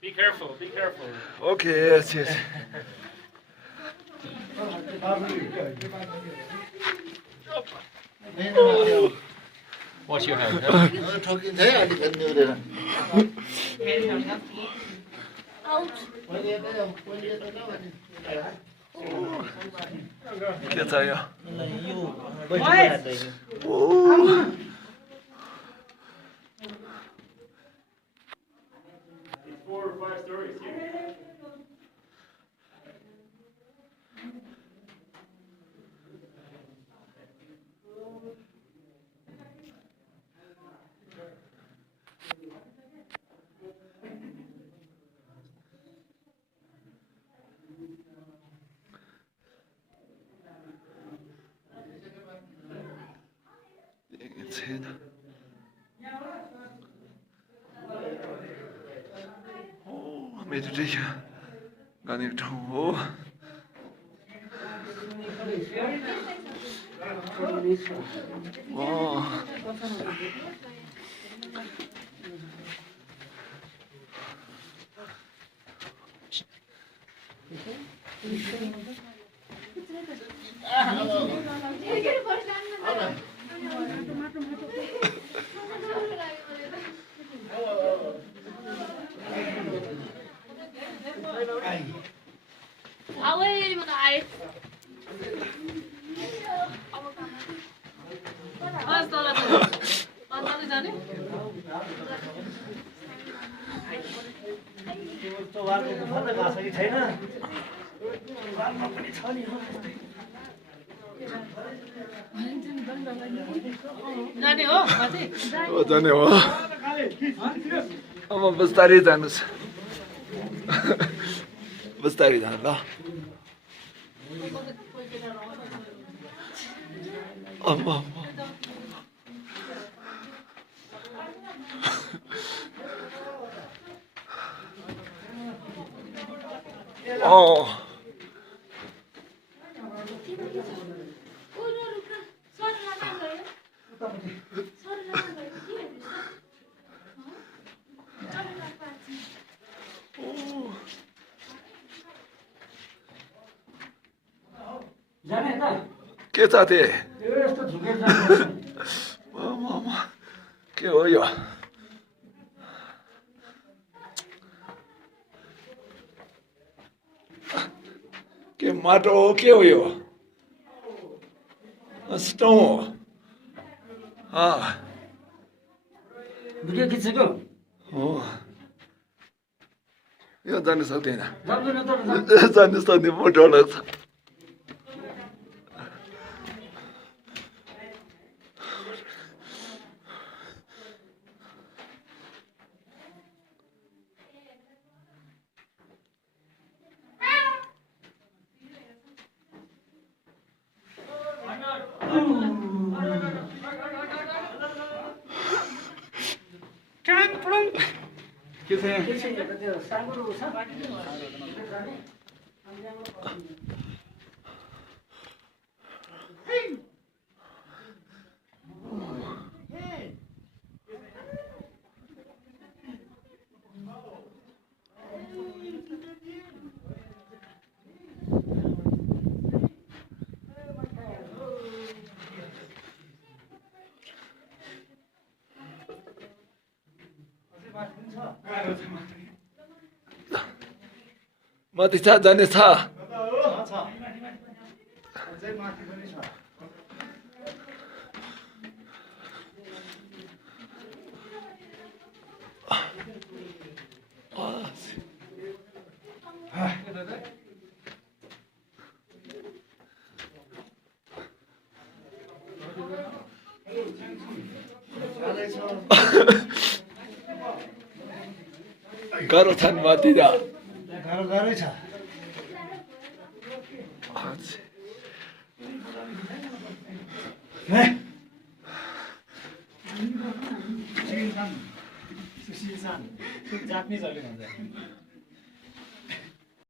Be careful, be careful. Okay, yes, yes. Watch your hand. Huh? Talking there, I didn't know that. के चाहियो It's 4 or 5 stories here. छैन meditation गर्ने ठाउँ हो जाने हो माथि जाने हो अब बिस्तारै जानुहोस् बिस्तारै जानु ल जाने त के साथी यस्तो झुकेर के हो यो के माटो हो के हो यो स्नो हो भिडियो खिचेको हो यो जानु सक्दैन जान्दैन त जानु सक्दैन म डर लाग्छ के चाहिँ साङ्गुरो छ माथि छ जाने छ गाह्रो छन् माथि गाह्रै छ सुशील सान जापानिजहरूले भन्छ